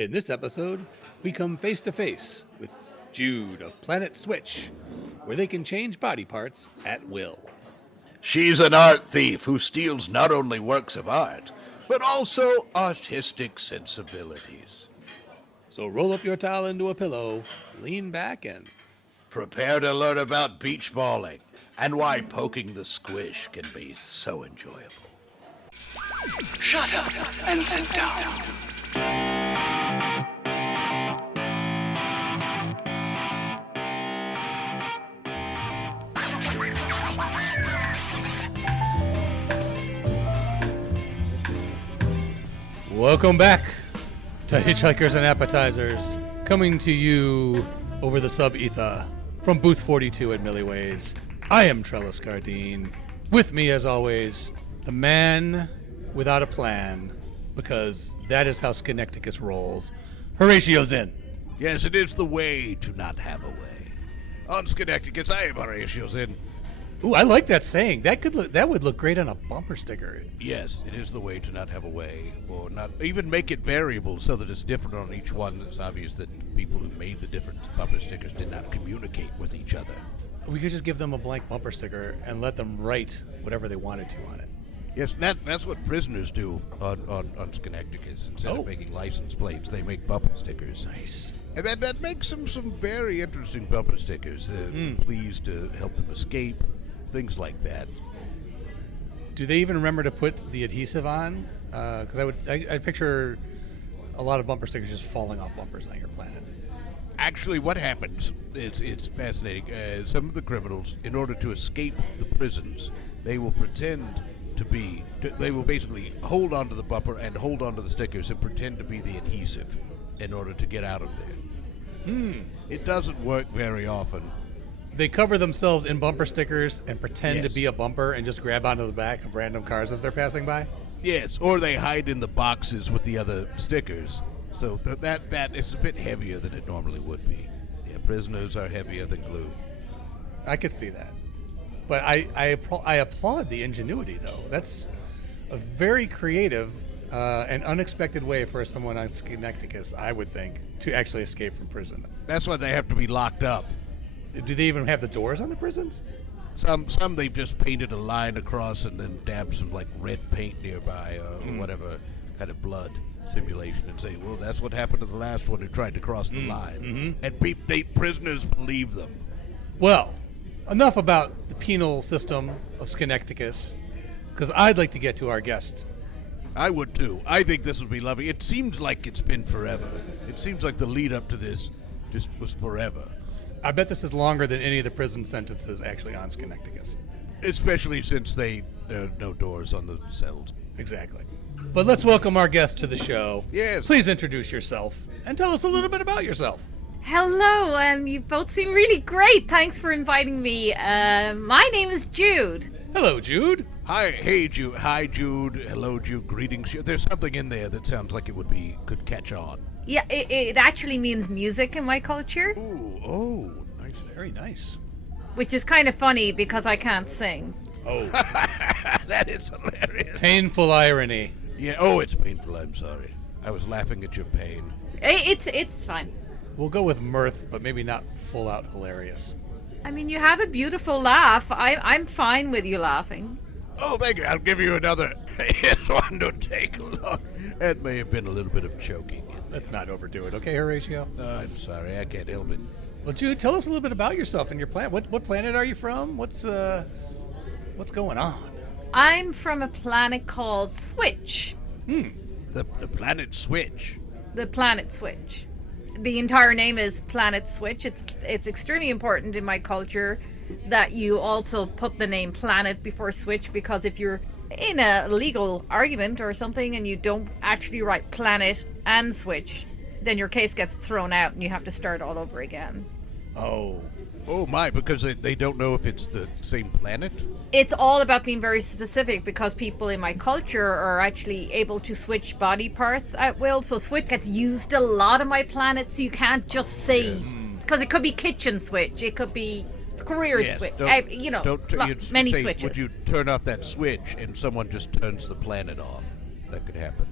In this episode, we come face to face with Jude of PlanetSwitch, where they can change body parts at will. She's an art thief who steals not only works of art, but also artistic sensibilities. So roll up your towel into a pillow, lean back, and prepare to learn about beach balling and why poking the squish can be so enjoyable. Shut up and sit down. welcome back to Hitchhikers and Appetizers, coming to you over the sub-ether from booth 42 at Millyways. I am Trellis Gardeen. With me, as always, the man without a plan, because that is how Schenecticus rolls, Horatio Zinn. Yes, it is the way to not have a way. On Schenecticus, I am Horatio Zinn. Ooh, I like that saying. That would look great on a bumper sticker. Yes, it is the way to not have a way, or not even make it variable so that it's different on each one. It's obvious that people who made the different bumper stickers did not communicate with each other. We could just give them a blank bumper sticker and let them write whatever they wanted to on it. Yes, that's what prisoners do on Schenecticus. Instead of making license plates, they make bumper stickers. Nice. And that makes them some very interesting bumper stickers. Pleased to help them escape, things like that. Do they even remember to put the adhesive on? Because I'd picture a lot of bumper stickers just falling off bumpers on your planet. Actually, what happens, it's fascinating. Some of the criminals, in order to escape the prisons, they will they will basically hold onto the bumper and hold onto the stickers and pretend to be the adhesive in order to get out of there. It doesn't work very often. They cover themselves in bumper stickers and pretend Yes. to be a bumper and just grab onto the back of random cars as they're passing by? Yes, or they hide in the boxes with the other stickers. So that is a bit heavier than it normally would be. Yeah, prisoners are heavier than glue. I could see that. But I applaud the ingenuity, though. That's a very creative and unexpected way for someone on Schenecticus, I would think, to actually escape from prison. That's why they have to be locked up. Do they even have the doors on the prisons? Some they've just painted a line across and then dabbed some like red paint nearby or whatever kind of blood simulation and say, well, that's what happened to the last one who tried to cross the line. And prisoners believe them. Well, enough about the penal system of Schenecticus, because I'd like to get to our guest. I would too. I think this would be lovely. It seems like it's been forever. It seems like the lead up to this just was forever. I bet this is longer than any of the prison sentences actually on Schenecticus. Especially since there are no doors on the cells. Exactly. But let's welcome our guest to the show. Yes. Please introduce yourself and tell us a little bit about yourself. Hello, you both seem really great. Thanks for inviting me. My name is Jude. Hello, Jude. Hey Jude. Hi Jude. Hello Jude. Greetings. There's something in there that sounds like it could catch on. Yeah, it actually means music in my culture, Ooh, nice. Very nice. which is kind of funny because I can't sing. Oh, That is hilarious. painful irony. Yeah. It's painful. I'm sorry. I was laughing at your pain. It's fine. We'll go with mirth, but maybe not full out hilarious. I mean, you have a beautiful laugh. I'm fine with you laughing. Oh, thank you. I'll give you another. Here's one to take a look. That may have been a little bit of choking. Let's not overdo it, okay, Horatio? I'm sorry. I can't help it. Well, Jude, tell us a little bit about yourself and your planet. What planet are you from? What's going on? I'm from a planet called Switch. The PlanetSwitch. The PlanetSwitch. The entire name is PlanetSwitch. It's extremely important in my culture that you also put the name planet before switch, because if you're in a legal argument or something and you don't actually write planet and switch, then your case gets thrown out and you have to start all over again. Oh, Oh my, because they don't know if it's the same planet? It's all about being very specific, because people in my culture are actually able to switch body parts at will. So switch gets used a lot on my planet, so you can't just say, because it could be kitchen switch, it could be career switch, many say, switches. Would you turn off that switch and someone just turns the planet off? That could happen.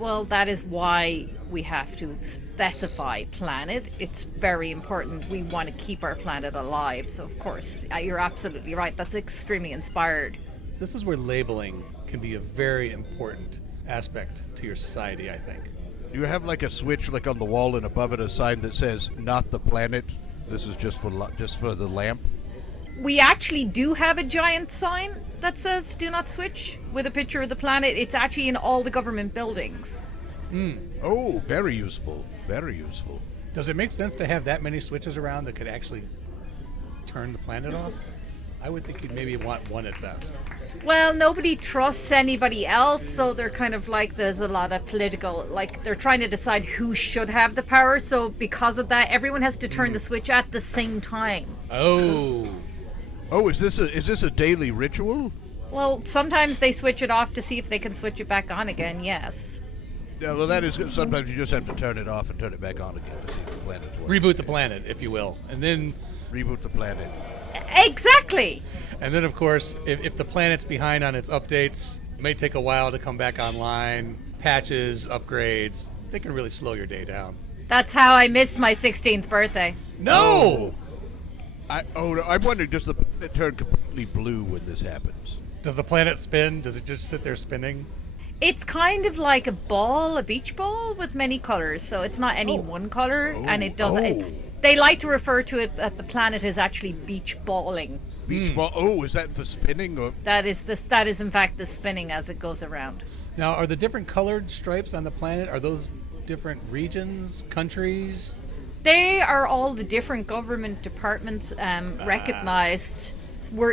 Well, that is why we have to specify planet. It's very important. We want to keep our planet alive. So, of course, you're absolutely right. That's extremely inspired. This is where labeling can be a very important aspect to your society, I think. Do you have like a switch like on the wall and above it a sign that says "Not the planet"? This is just for the lamp. We actually do have a giant sign that says "Do not switch" with a picture of the planet. It's actually in all the government buildings. Oh, very useful. Very useful. Does it make sense to have that many switches around that could actually turn the planet off? I would think you'd maybe want one at best. Well, nobody trusts anybody else, so they're kind of like, there's a lot of political, like, they're trying to decide who should have the power, so because of that, everyone has to turn the switch at the same time. Oh, is this a daily ritual? Well, sometimes they switch it off to see if they can switch it back on again, yes. Yeah, well, that is good. Sometimes you just have to turn it off and turn it back on again to see if the planet's working. reboot the planet, if you will. And then Reboot the planet. Exactly! And then, of course, if the planet's behind on its updates, it may take a while to come back online. Patches, upgrades, they can really slow your day down. That's how I missed my 16th birthday. No! I'm wondering, does the planet turn completely blue when this happens? Does the planet spin? Does it just sit there spinning? It's kind of like a beach ball with many colors, so it's not any one color, and it doesn't... They like to refer to it that the planet is actually beach balling. Beach ball. Oh, is that for spinning or? That is in fact the spinning as it goes around. Now, are the different colored stripes on the planet, are those different regions, countries? They are all the different government departments recognized.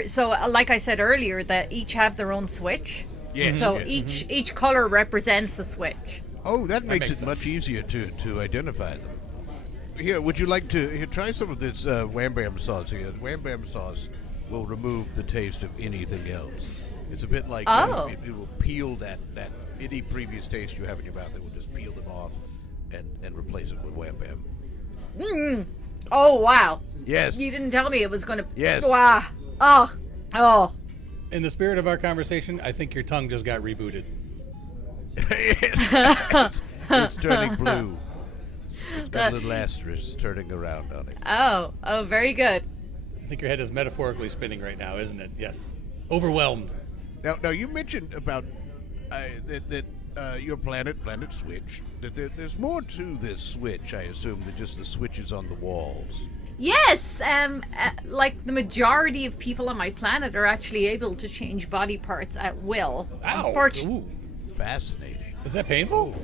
So, like I said earlier, that each have their own switch. Yes. So yes. each color represents a switch. Oh, that makes it sense. much easier to identify them. Here, would you like to try some of this Wham Bam sauce here? Wham Bam sauce will remove the taste of anything else. It's a bit like it will peel that any previous taste you have in your mouth. It will just peel them off and replace it with Wham Bam. Oh wow! Yes. You didn't tell me it was going to. Yes. Wow. Oh. In the spirit of our conversation, I think your tongue just got rebooted. It's turning blue. It's got a little asterisk turning around on it. Oh, very good. I think your head is metaphorically spinning right now, isn't it? Yes. Overwhelmed. Now you mentioned about that your PlanetSwitch. That there's more to this switch, I assume, than just the switches on the walls. Yes, like the majority of people on my planet are actually able to change body parts at will. Ow. Ooh. Fascinating. Is that painful?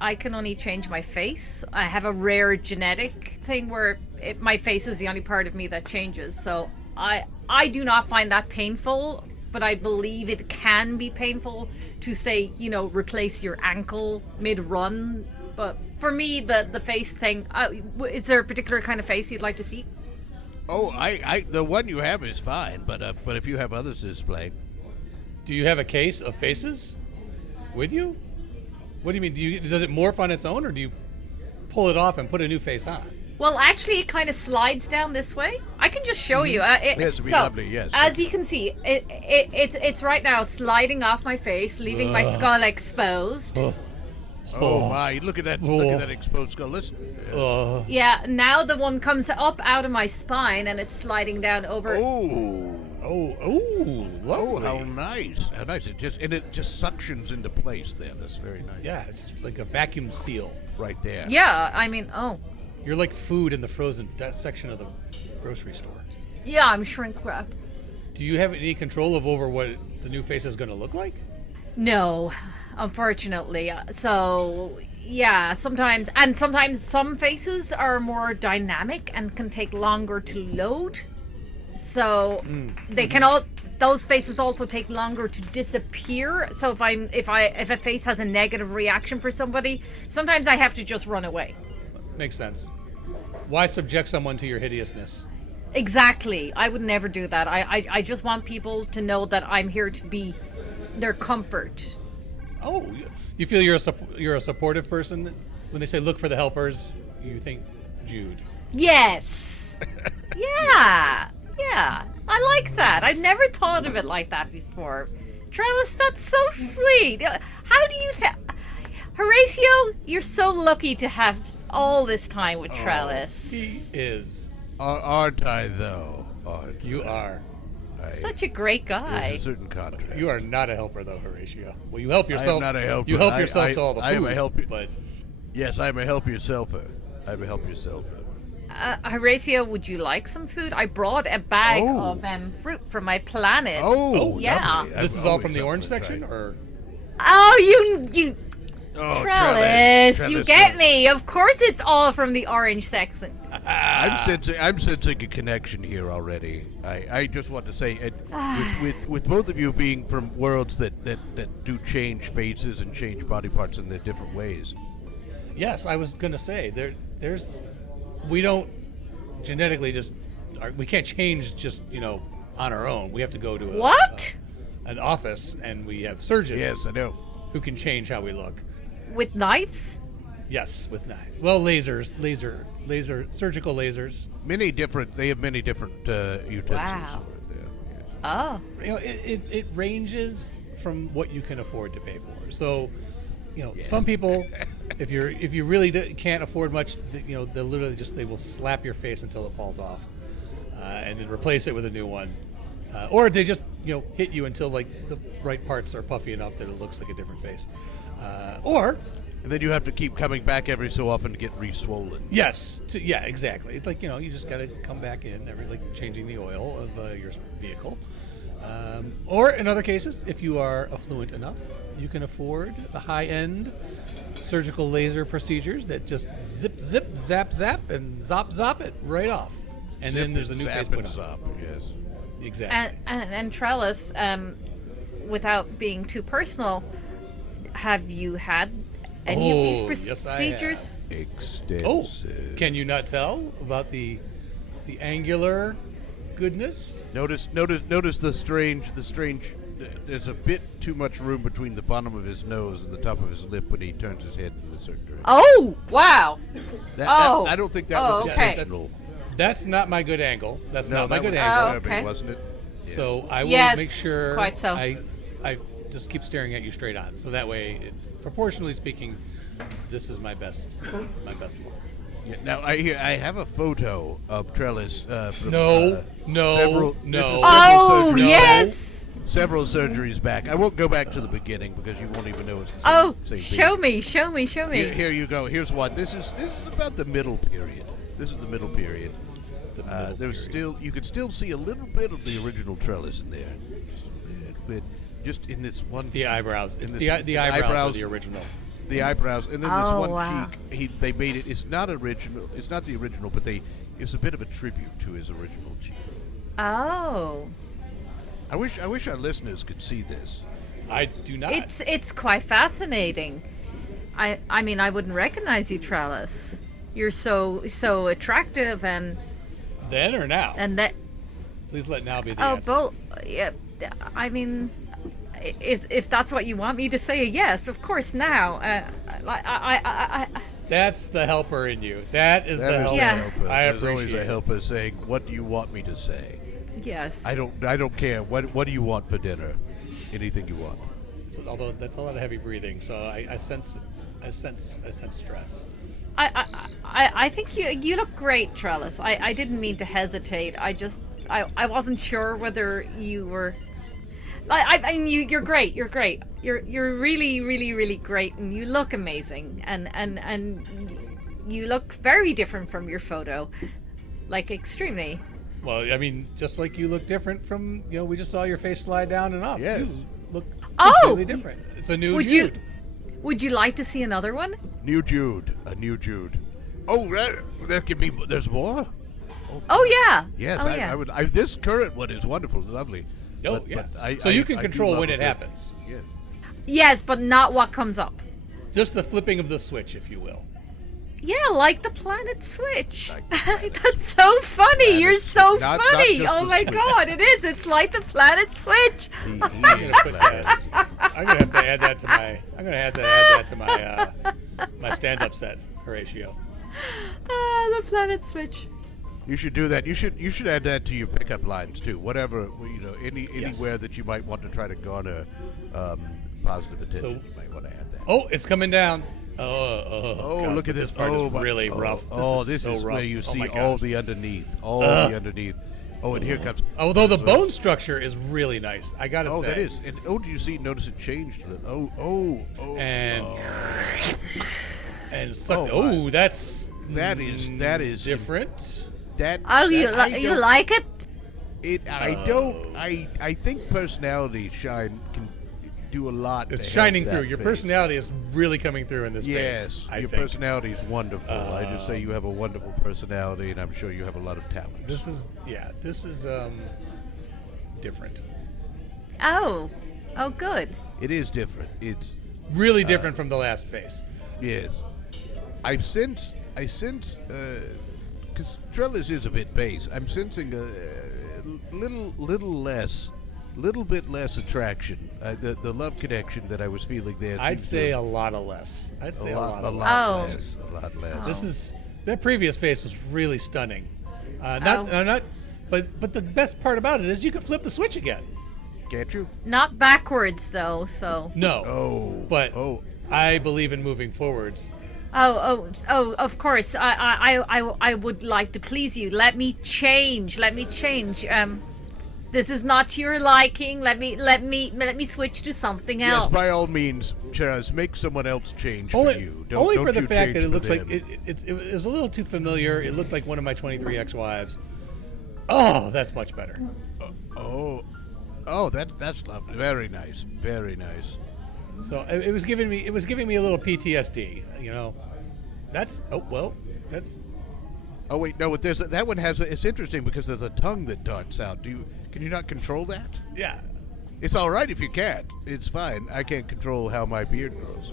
I can only change my face. I have a rare genetic thing where my face is the only part of me that changes. So I do not find that painful, but I believe it can be painful to say, replace your ankle mid-run. But for me, the face thing, is there a particular kind of face you'd like to see? Oh, I the one you have is fine, but if you have others to display. Do you have a case of faces with you? What do you mean? Does it morph on its own, or do you pull it off and put a new face on? Well, actually, it kind of slides down this way. I can just show you. Yes, it'd be lovely, yes. As you can see, it's right now sliding off my face, leaving my skull exposed. Oh my! Look at that! Look at that exposed skull. Listen. Yeah. Now the one comes up out of my spine, and it's sliding down over. Oh, how nice! How nice! It just suctions into place there. That's very nice. Yeah, it's just like a vacuum seal. Right there. Yeah, I mean, You're like food in the frozen section of the grocery store. Yeah, I'm shrink wrap. Do you have any control over what the new face is going to look like? No, unfortunately. So, yeah, sometimes some faces are more dynamic and can take longer to load. So they can those faces also take longer to disappear. So if a face has a negative reaction for somebody, sometimes I have to just run away. Makes sense. Why subject someone to your hideousness? Exactly. I would never do that. I just want people to know that I'm here to be their comfort. Oh, you feel you're a supportive person? When they say look for the helpers, you think Jude. Yes. Yeah. I like that. I'd never thought of it like that before. Trellis, that's so sweet. How do you tell? Horatio, you're so lucky to have all this time with Trellis. He is. Aren't I, though? Aren't You I? are. Such a great guy. There's a certain contrast. You are not a helper, though, Horatio. Well, you help yourself. I am not a helper. You help yourself to all the food. I am a help. But Yes, I'm a help yourselfer. I'm a help yourselfer. Horatio, would you like some food? I brought a bag Oh. of fruit from my planet. Oh, yeah. lovely. this I'm is all always from the up orange for a section, try. or Oh, you Oh, Trellis, you Trellis. get me. Of course it's all from the orange section. I'm sensing a connection here already. I just want to say, with both of you being from worlds that do change faces and change body parts in their different ways. yes, I was gonna say there's we don't genetically we can't change just on our own. We have to go to What? an office, and we have surgeons Yes, I know. who can change how we look. With knives? Yes, with knives. Well, laser, surgical lasers. They have many different utensils. Wow. Oh. It ranges from what you can afford to pay for. So, some people, if you really can't afford much, they'll literally they will slap your face until it falls off, and then replace it with a new one, or they just hit you until like the right parts are puffy enough that it looks like a different face, or. And then you have to keep coming back every so often to get re-swollen. Yes, exactly. It's like you just got to come back in every changing the oil of your vehicle, or in other cases, if you are affluent enough, you can afford the high-end surgical laser procedures that just zip, zap, zap, and zop it right off, and Zip then there's a new zap face and put on. zop, yes. Exactly. And Trellis, without being too personal, have you had any of these yes, I procedures? Extensive. Can you not tell about the angular goodness? Notice the strange. There's a bit too much room between the bottom of his nose and the top of his lip when he turns his head in a certain direction. Oh, wow. I don't think that was okay. intentional. That's not my good angle. That's No, not my that good was angle. Oh, disturbing, okay. wasn't it? Yes. So I will Yes, make sure quite so. I just keep staring at you straight on. So that way, proportionally speaking, this is my best look. Yeah, now I have a photo of Trellis. From, No. Oh, surgeries yes. back, several surgeries back. I won't go back to the beginning because you won't even know it's the same. Oh, same show being. me. Here you go. Here's one. This is about the middle period. This is the middle period. You can still see a little bit of the original Trellis in there, but just in this one. It's the eyebrows. in It's this- the eyebrows are the original. The eyebrows, and then this Oh, one wow. cheek. They made it. It's not original. It's not the original, but it's a bit of a tribute to his original cheek. Oh. I wish our listeners could see this. I do not. It's quite fascinating. I mean, I wouldn't recognize you, Trellis. You're so attractive and Then or now? that. Please let now be the Oh, answer. both. Yeah. I mean, if that's what you want me to say, yes, of course. Now, I That's the helper in you. That is That the is helper. Yeah. the helper. I There's always appreciate a it. helper saying, "What do you want me to say? yes. I don't care. What do you want for dinner? Anything you want." Although that's a lot of heavy breathing, so I sense stress. I think you look great, Trellis. I didn't mean to hesitate. I wasn't sure whether you were. I mean, you're great. You're great. You're really, really, really great, and you look amazing. And you look very different from your photo, like extremely. Well, I mean, just like you look different from we just saw your face slide down and up. Yes. You look Oh! completely different. It's a new Would Jude. Would you like to see another one? A new Jude. Oh, there can be. There's more. Oh yeah. Yes, Oh, I yeah. would. This current one is wonderful, lovely. Oh, But- yeah. but So you can I do control love when a it bit- happens. Yeah. Yes, but not what comes up. Just the flipping of the switch, if you will. Yeah, like the PlanetSwitch. Like the planet- That's so funny. You're so Not funny. just Oh the my switch. God, it is. It's like the PlanetSwitch. He I'm gonna is put glad. that. I'm gonna have to add that to my. I'm gonna have to add that to my my stand-up set, Horatio. Ah, the PlanetSwitch. You should do that. You should add that to your pickup lines too. Whatever anywhere that you might want to try to garner positive attention, So- you might want to add that. Oh, it's coming down. Oh, God, look at this this. part Oh, is my- really rough. This so is rough. where you Oh see my all gosh. the underneath. All the underneath. Oh, and here comes. Although the bone structure is really nice, I gotta say. Oh, that is. And do you see? Notice it changed. Oh. And and sucked. Oh, my. Oh, that's That is different. That. Oh, you that- you like it? I don't. I think personality can do a lot. It's to shining help through. that Your face. personality is really coming through in this Yes, face. I your think. personality is wonderful. I just say you have a wonderful personality, and I'm sure you have a lot of talent. This is different. Oh, good. It is different. It's Really different from the last face. yes. I sense, because Trellis is a bit base. I'm sensing a little bit less attraction. The love connection that I was feeling there. I'd seems say to- a lot of less. I'd say a lot a of less. lot Oh. less. A lot less. This is that previous face was really stunning. Oh. But the best part about it is you can flip the switch again. Can't you? Not backwards though. So. No. Oh. But oh. I believe in moving forwards. Oh, of course. I would like to please you. Let me change. This is not to your liking. Let me switch to something else. Yes, by all means, Charles, make someone else change Only, for you. only Don't for the you fact that change it for looks like them. it was a little too familiar. It looked like one of my 23 ex-wives. Oh, that's much better. Oh, that's lovely. Very nice. Very nice. So it was giving me a little PTSD. You know, that's Oh wait, no, that one has. It's interesting because there's a tongue that darts out. Can you not control that? yeah. It's all right if you can't. It's fine. I can't control how my beard grows.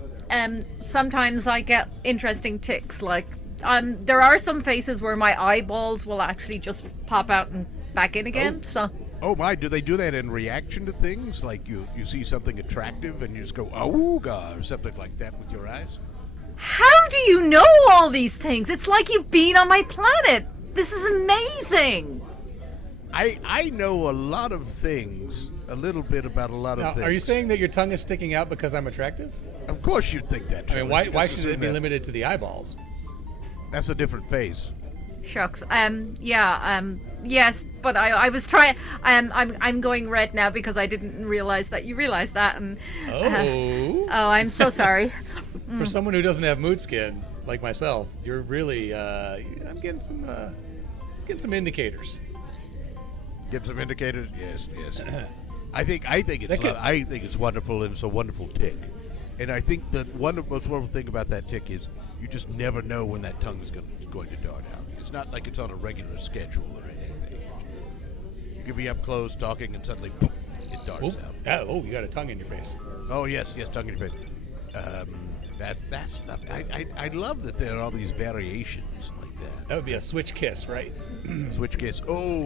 Sometimes I get interesting tics. Like, there are some faces where my eyeballs will actually just pop out and back in again. So. Oh my! Do they do that in reaction to things? Like you see something attractive and you just go "Awooga" or something like that with your eyes? How do you know all these things? It's like you've been on my planet. This is amazing. I know a lot of things, a little bit about a lot of Now, things. are you saying that your tongue is sticking out because I'm attractive? Of course you'd think that. I mean, Trellis. why That's should it be that- limited to the eyeballs? That's a different face. Shucks. Yes, but I was trying. I'm going red now because I didn't realize that you realized that. And Oh. I'm so sorry. For someone who doesn't have mood skin like myself, you're really I'm getting some indicators. Get some indicators. Yes. I think That could- I think it's wonderful, and it's a wonderful tick. And I think that one of the most wonderful thing about that tick is you just never know when that tongue is going to dart out. It's not like it's on a regular schedule or anything. You could be up close talking, and suddenly boom, it darts out. You got a tongue in your face. Oh yes, tongue in your face. That's lovely. I love that there are all these variations like that. That would be a switch kiss, right? Switch kiss. Oh.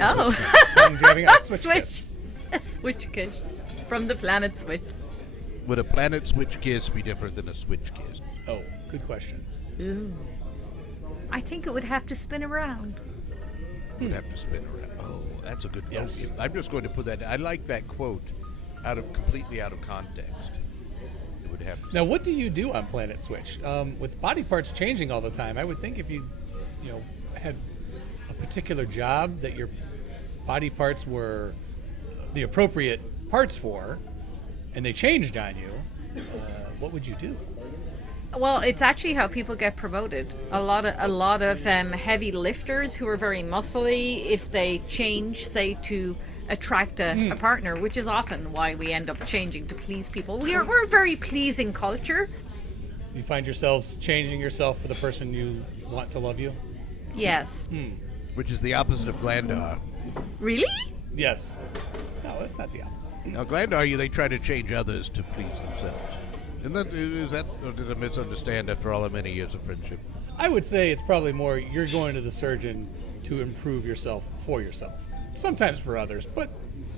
Tongue jabbing out, Switch. kiss. A switch kiss from the PlanetSwitch. Would a PlanetSwitch kiss be different than a switch kiss? Oh, good question. Ooh. I think it would have to spin around. Would have to spin around. Oh, that's a good. Yes. Oh, I'm just going to put that. I like that quote, completely out of context. It would have to. Now, what do you do on PlanetSwitch? With body parts changing all the time, I would think if you had a particular job that your body parts were the appropriate parts for, and they changed on you, what would you do? Well, it's actually how people get promoted. A lot of heavy lifters who are very muscly, if they change, say, to attract a partner, which is often why we end up changing to please people. We're a very pleasing culture. You find yourselves changing yourself for the person you want to love you? Yes. Which is the opposite of Glandar. Really? Yes. No, that's not the opposite. Now, Glandar, they try to change others to please themselves. Is that, or did I misunderstand after all the many years of friendship? I would say it's probably more you're going to the surgeon to improve yourself for yourself. Sometimes for others, but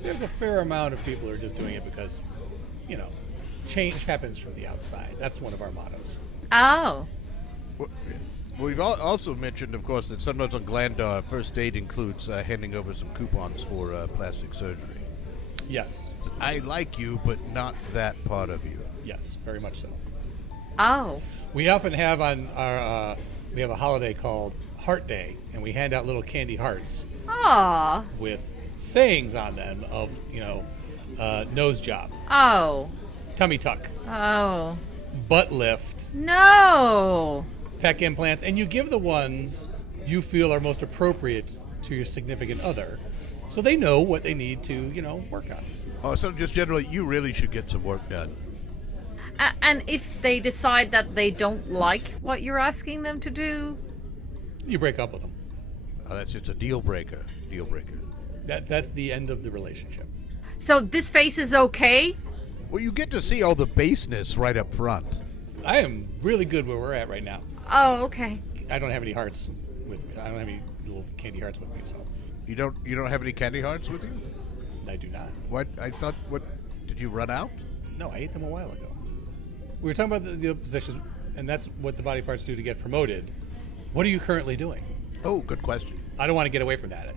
there's a fair amount of people who are just doing it because, change happens from the outside. That's one of our mottos. Oh. Well, we've also mentioned, of course, that sometimes on Glandar, first aid includes handing over some coupons for plastic surgery. Yes. I like you, but not that part of you. Yes, very much so. Oh. We often have on our we have a holiday called Heart Day, and we hand out little candy hearts Aw. with sayings on them of nose job, Oh. tummy tuck, Oh. butt lift, No. pec implants, and you give the ones you feel are most appropriate to your significant other, so they know what they need to work on. Oh, so just generally, you really should get some work done. And if they decide that they don't like what you're asking them to do, You break up with them. Oh, it's a deal breaker. Deal breaker. That's the end of the relationship. so this face is okay? Well, you get to see all the baseness right up front. I am really good where we're at right now. Oh, okay. I don't have any hearts with me. I don't have any little candy hearts with me, so You don't have any candy hearts with you? I do not. What? I thought, what, did you run out? No, I ate them a while ago. We were talking about the positions, and that's what the body parts do to get promoted. What are you currently doing? Oh, good question. I don't want to get away from that.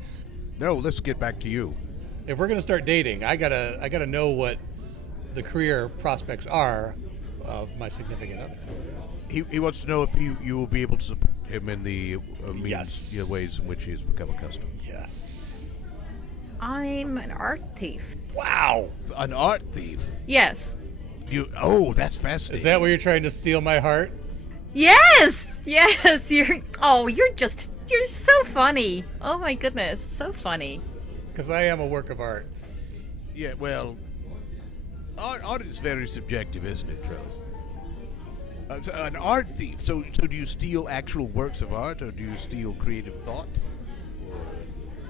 No, let's get back to you. If we're gonna start dating, I gotta know what the career prospects are of my significant other. He wants to know if you will be able to support him in the Yes. ways in which he has become accustomed. Yes. I'm an art thief. Wow. An art thief. Yes. Oh, that's fascinating. Is that where you're trying to steal my heart? Yes. Yes. You're so funny. Oh my goodness, so funny. Because I am a work of art. Yeah, well, art is very subjective, isn't it, Trellis? An art thief. So do you steal actual works of art, or do you steal creative thought?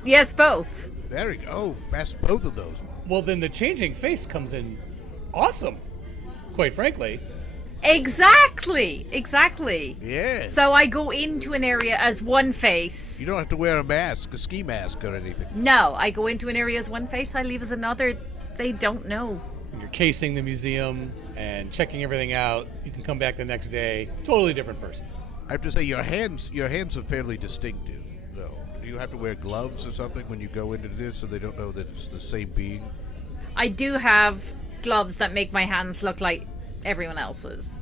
Yes, both. There you go. That's both of those. Well, then the changing face comes in awesome, quite frankly. Exactly. Yeah. So I go into an area as one face. You don't have to wear a mask, a ski mask, or anything. No, I go into an area as one face, I leave as another. They don't know. When you're casing the museum and checking everything out, you can come back the next day, totally different person. I have to say, your hands are fairly distinctive, though. Do you have to wear gloves or something when you go into this so they don't know that it's the same being? I do have gloves that make my hands look like everyone else's.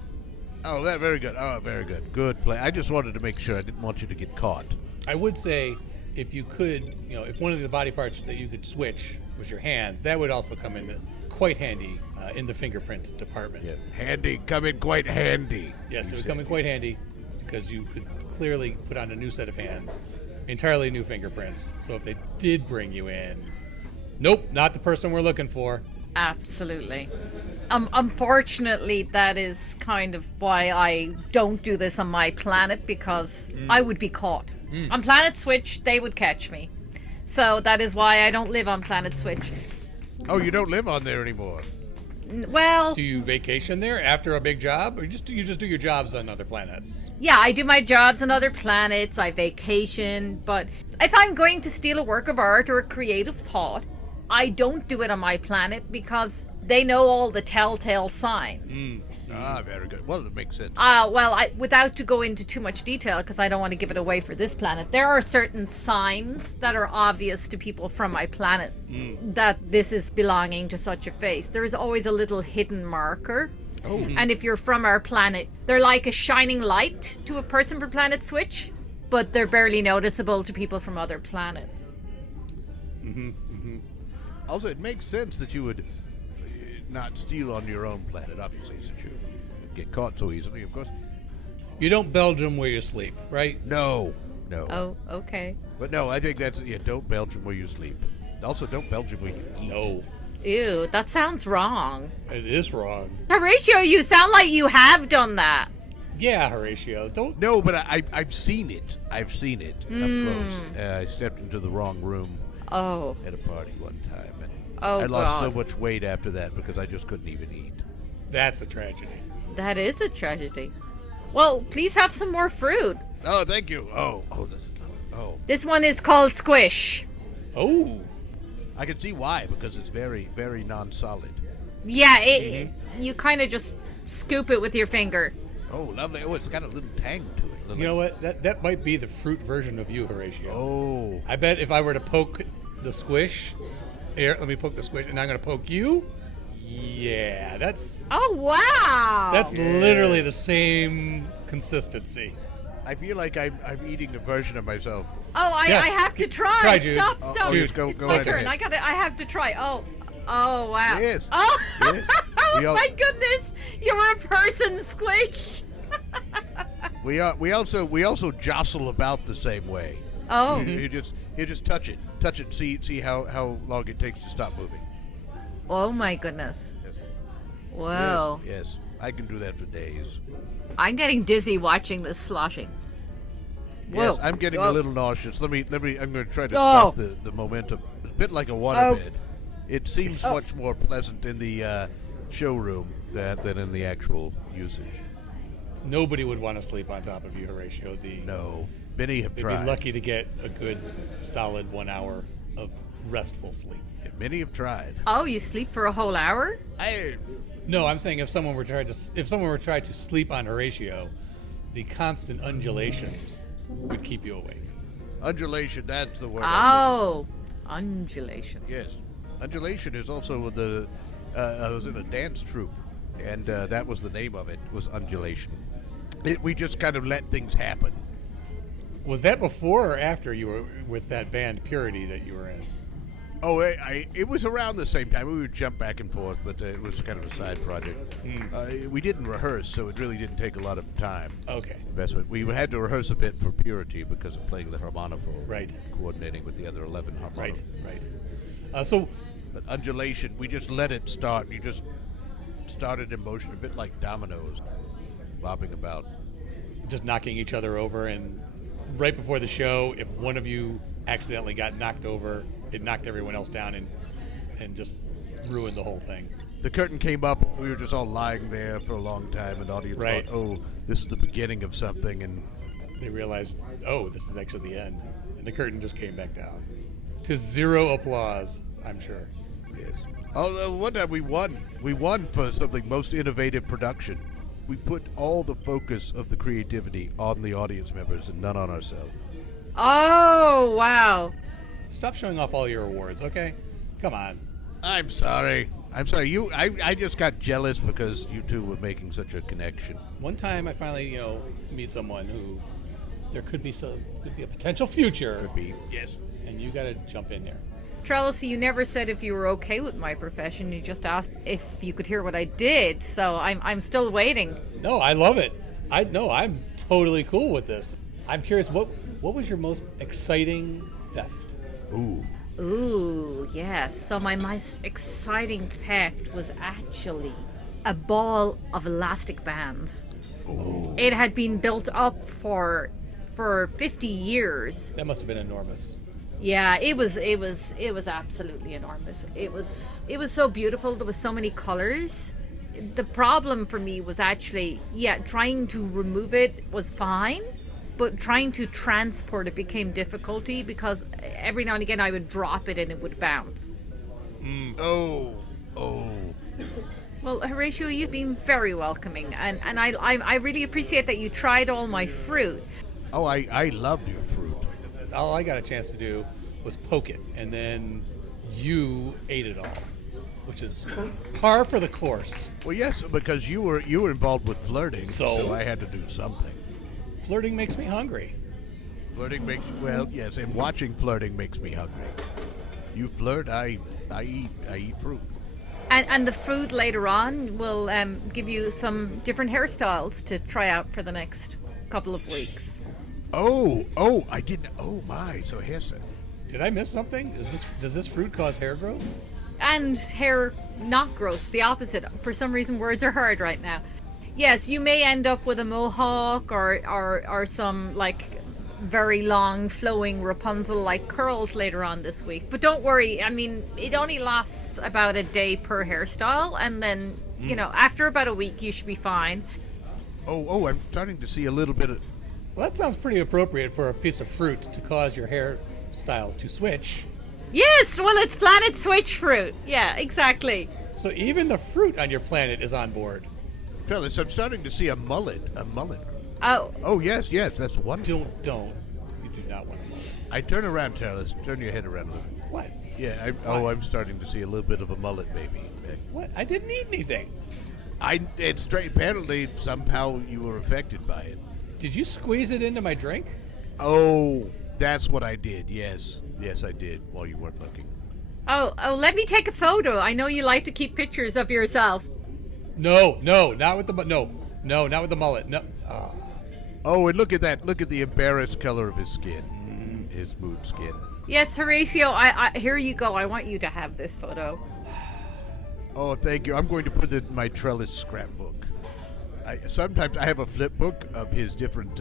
Oh, that very good. Oh, very good. Good play. I just wanted to make sure. I didn't want you to get caught. I would say if you could, if one of the body parts that you could switch was your hands, that would also come in quite handy in the fingerprint department. Yeah, handy. Come in quite handy. Yes, it would come in quite handy because you could clearly put on a new set of hands, entirely new fingerprints. So if they did bring you in, nope, not the person we're looking for. Absolutely. Unfortunately, that is kind of why I don't do this on my planet, because I would be caught. On PlanetSwitch, they would catch me. So that is why I don't live on PlanetSwitch. Oh, you don't live on there anymore. Well, Do you vacation there after a big job, or you just do your jobs on other planets? yeah, I do my jobs on other planets, I vacation, but if I'm going to steal a work of art or a creative thought, I don't do it on my planet because they know all the telltale signs. Ah, very good. Well, it makes sense. Without to go into too much detail, because I don't want to give it away for this planet, there are certain signs that are obvious to people from my planet that this is belonging to such a face. There is always a little hidden marker. Oh. And if you're from our planet, they're like a shining light to a person from PlanetSwitch, but they're barely noticeable to people from other planets. Also, it makes sense that you would not steal on your own planet, obviously, since you get caught so easily, of course. You don't Belgium where you sleep, right? No. Oh, okay. But no, I think that's, don't Belgium where you sleep. Also, don't Belgium where you eat. No, Ew, that sounds wrong. it is wrong. Horatio, you sound like you have done that. Yeah, Horatio, don't. No, but I've seen it. I've seen it up close. I stepped into the wrong room Oh. at a party one time, and Oh, I lost so God. much weight after that because I just couldn't even eat. That's a tragedy. That is a tragedy. Well, please have some more fruit. Oh, thank you. Oh, this is lovely. Oh, This one is called Squish. Oh, I can see why, because it's very, very non-solid. Yeah, you kind of just scoop it with your finger. Oh, lovely. Oh, it's got a little tang to it. Little- you know what? That might be the fruit version of you, Horatio. Oh. I bet if I were to poke the squish, here, let me poke the squish, and I'm going to poke you. Yeah, that's Oh, wow. literally the same consistency. I feel like I'm eating a version of myself. Oh, I Yes. have to try. Try, Jude. Stop. Oh, Jude, just go It's my right turn. ahead. I have to try. Oh, wow. Yes. Oh, Yes. We all- my goodness. You're a person, Squitch. We also jostle about the same way. Oh. You just touch it, see how long it takes to stop moving. Oh, my goodness. Yes. Whoa. Yes, I can do that for days. I'm getting dizzy watching this sloshing. Yes, Whoa. I'm getting Whoa. a little nauseous. I'm going to try to Oh. stop the momentum. It's a bit like a waterbed. Oh. It seems much more pleasant in the showroom than in the actual usage. Nobody would want to sleep on top of you, Horatio. No, many have They'd tried. be lucky to get a good, solid 1 hour of restful sleep. Many have tried. Oh, you sleep for a whole hour? No, I'm saying if someone were trying to sleep on Horatio, the constant undulations would keep you awake. Undulation, that's the word. Oh, undulation. Yes. Undulation is also I was in a dance troupe, and that was the name of it, was Undulation. We just kind of let things happen. Was that before or after you were with that band Purity that you were in? Oh, it was around the same time. We would jump back and forth, but it was kind of a side project. We didn't rehearse, so it really didn't take a lot of time. Okay. Investment. We had to rehearse a bit for Purity because of playing the harmonophone. Right. Coordinating with the other 11 harmonophones. Right. So But Undulation, we just let it start. You just started in motion, a bit like dominoes, bobbing about. just knocking each other over, and right before the show, if one of you accidentally got knocked over, it knocked everyone else down and just ruined the whole thing. The curtain came up. We were just all lying there for a long time, and the audience Right. thought, "Oh, this is the beginning of something." And They realized, oh, this is actually the end, and the curtain just came back down to zero applause, I'm sure. yes, oh, one time we won. We won for something most innovative production. We put all the focus of the creativity on the audience members and none on ourselves. Oh, wow. Stop showing off all your awards, okay? Come on. I'm sorry. I just got jealous because you two were making such a connection. One time I finally, meet someone who there could be a potential future, Could be. Yes. and you got to jump in there. Trellis, you never said if you were okay with my profession. You just asked if you could hear what I did. So I'm still waiting. No, I love it. I'm totally cool with this. I'm curious, what was your most exciting theft? Ooh. Ooh, yes. So my most exciting theft was actually a ball of elastic bands. Ooh. It had been built up for 50 years. That must have been enormous. Yeah, it was absolutely enormous. It was so beautiful. There was so many colors. The problem for me was actually, trying to remove it was fine, but trying to transport it became difficulty because every now and again I would drop it and it would bounce. Oh. Well, Horatio, you've been very welcoming, and I really appreciate that you tried all my fruit. Oh, I loved your fruit. All I got a chance to do was poke it, and then you ate it all, which is par for the course. Well, yes, because you were involved with flirting, So? so I had to do something. Flirting makes me hungry. Flirting makes yes, and watching flirting makes me hungry. You flirt, I eat fruit. And the fruit later on will give you some different hairstyles to try out for the next couple of weeks. Oh, I didn't. Oh my, so here's it. Did I miss something? Does this fruit cause hair growth? And hair not growth, the opposite. For some reason, words are hard right now. Yes, you may end up with a mohawk or some like very long flowing Rapunzel like curls later on this week. But don't worry, I mean, it only lasts about a day per hairstyle, and then after about a week you should be fine. Oh, I'm starting to see a little bit of. Well, that sounds pretty appropriate for a piece of fruit to cause your hairstyles to switch. Yes, well, it's PlanetSwitch fruit. Yeah, exactly. So even the fruit on your planet is on board. Trellis, I'm starting to see a mullet. Oh, Oh, yes, that's wonderful. Don't. You do not want to know. I turn around, Trellis. Turn your head around a little. What? Yeah, I'm starting to see a little bit of a mullet, baby. What? I didn't eat anything. It's straight. Apparently, somehow you were affected by it. Did you squeeze it into my drink? Oh, that's what I did. Yes, I did. While you weren't looking. Oh, let me take a photo. I know you like to keep pictures of yourself. No, not with the not with the mullet. No. Oh, and look at that. Look at the embarrassed color of his skin. His mood skin. Yes, Horatio, I here you go. I want you to have this photo. Oh, thank you. I'm going to put it in my Trellis scrapbook. Sometimes I have a flip book of his different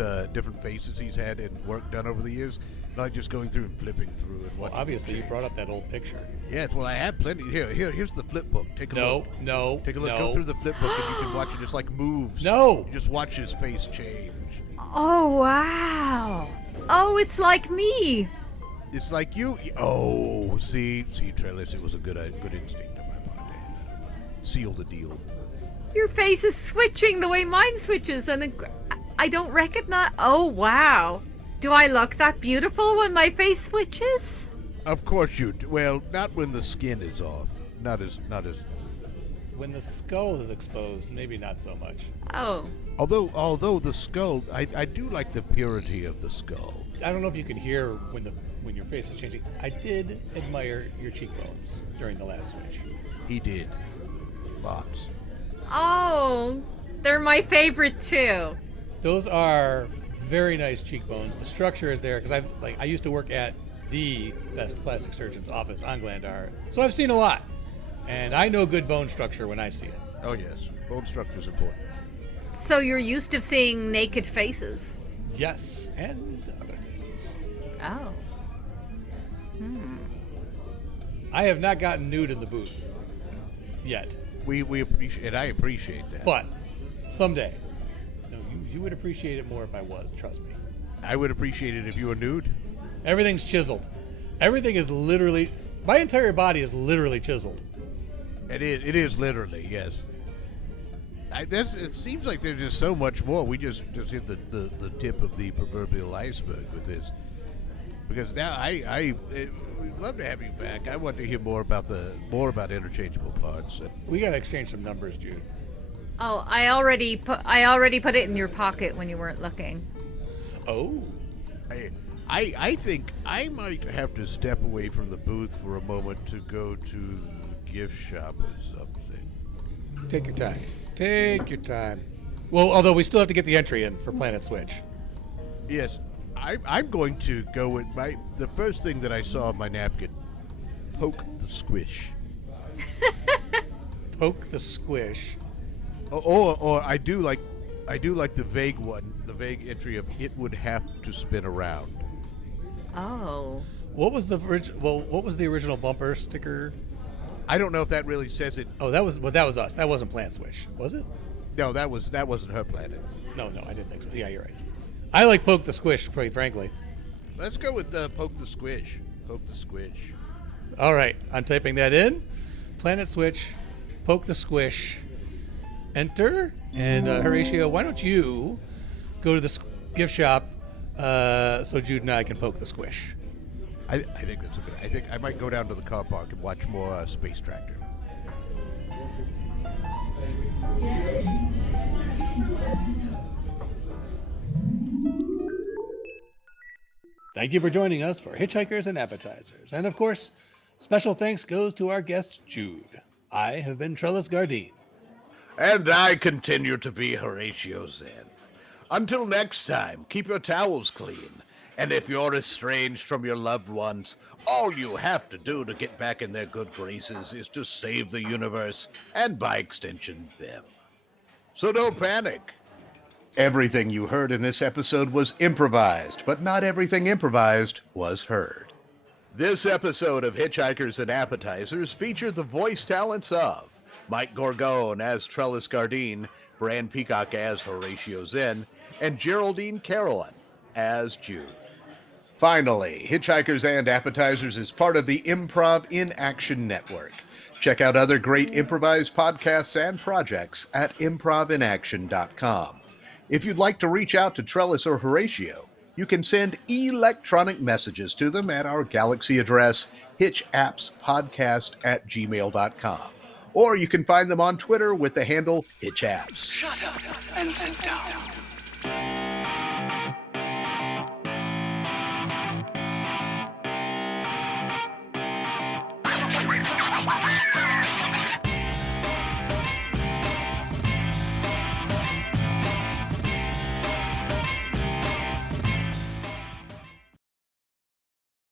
faces he's had and work done over the years. Not just going through and flipping through and watching. Well, obviously, you brought up that old picture. Yes, well, I have plenty. Here's the flip book. Take a look. No. Take a look. Go through the flip book and you can watch it just like moves. No. You just watch his face change. Oh, wow. Oh, it's like me. It's like you. Oh, see, Trellis. It was a good instinct on my part. Seal the deal. Your face is switching the way mine switches, and I don't recognize. Oh, wow. Do I look that beautiful when my face switches? Of course you do. Well, not when the skin is off. Not as. When the skull is exposed, maybe not so much. Oh. Although the skull, I do like the purity of the skull. I don't know if you could hear when your face is changing. I did admire your cheekbones during the last switch. He did. Lots. Oh, they're my favorite too. Those are very nice cheekbones. The structure is there because I used to work at the best plastic surgeon's office on Glandar, so I've seen a lot, and I know good bone structure when I see it. Oh yes, bone structure is important. So you're used to seeing naked faces? Yes, and other things. Oh. I have not gotten nude in the booth yet. We appreciate, and I appreciate that. But someday. No, you would appreciate it more if I was, trust me. I would appreciate it if you were nude. Everything's chiseled. Everything is literally, my entire body is literally chiseled. It is literally, yes. It seems like there's just so much more. We just hit the tip of the proverbial iceberg with this. Because now we'd love to have you back. I want to hear more about interchangeable parts. We gotta exchange some numbers, Jude. Oh, I already put it in your pocket when you weren't looking. Oh. I think I might have to step away from the booth for a moment to go to the gift shop or something. Take your time. Take your time. Well, although we still have to get the entry in for PlanetSwitch. Yes, I'm going to go with the first thing that I saw on my napkin. Poke the squish. Poke the squish. Or I do like the vague one, the vague entry of it would have to spin around. Oh. What was the original bumper sticker? I don't know if that really says it. Oh, that was us. That wasn't PlanetSwitch, was it? No, that wasn't her planet. No, I didn't think so. Yeah, you're right. I like Poke the Squish, quite frankly. Let's go with Poke the Squish. Poke the Squish. All right, I'm typing that in. PlanetSwitch, Poke the Squish, enter, and Horatio, why don't you go to the gift shop so Jude and I can poke the squish? I think that's a good. I think I might go down to the car park and watch more Space Tractor. Thank you for joining us for Hitchhikers and Appetizers. And of course, special thanks goes to our guest, Jude. I have been Trellis Gardeen. And I continue to be Horatio Zinn. Until next time, keep your towels clean. And if you're estranged from your loved ones, all you have to do to get back in their good graces is to save the universe, and by extension, them. So don't panic. Everything you heard in this episode was improvised, but not everything improvised was heard. This episode of Hitchhikers and Appetizers featured the voice talents of Mike Gorgone as Trellis Gardeen, Bran Peacock as Horatio Zinn, and Geraldine Carolan as Jude. Finally, Hitchhikers and Appetizers is part of the Improv in Action Network. Check out other great improvised podcasts and projects at improvinaction.com. If you'd like to reach out to Trellis or Horatio, you can send electronic messages to them at our Galaxy address, hitchappspodcast@gmail.com. or you can find them on Twitter with the handle HitchApps. Shut up and sit down.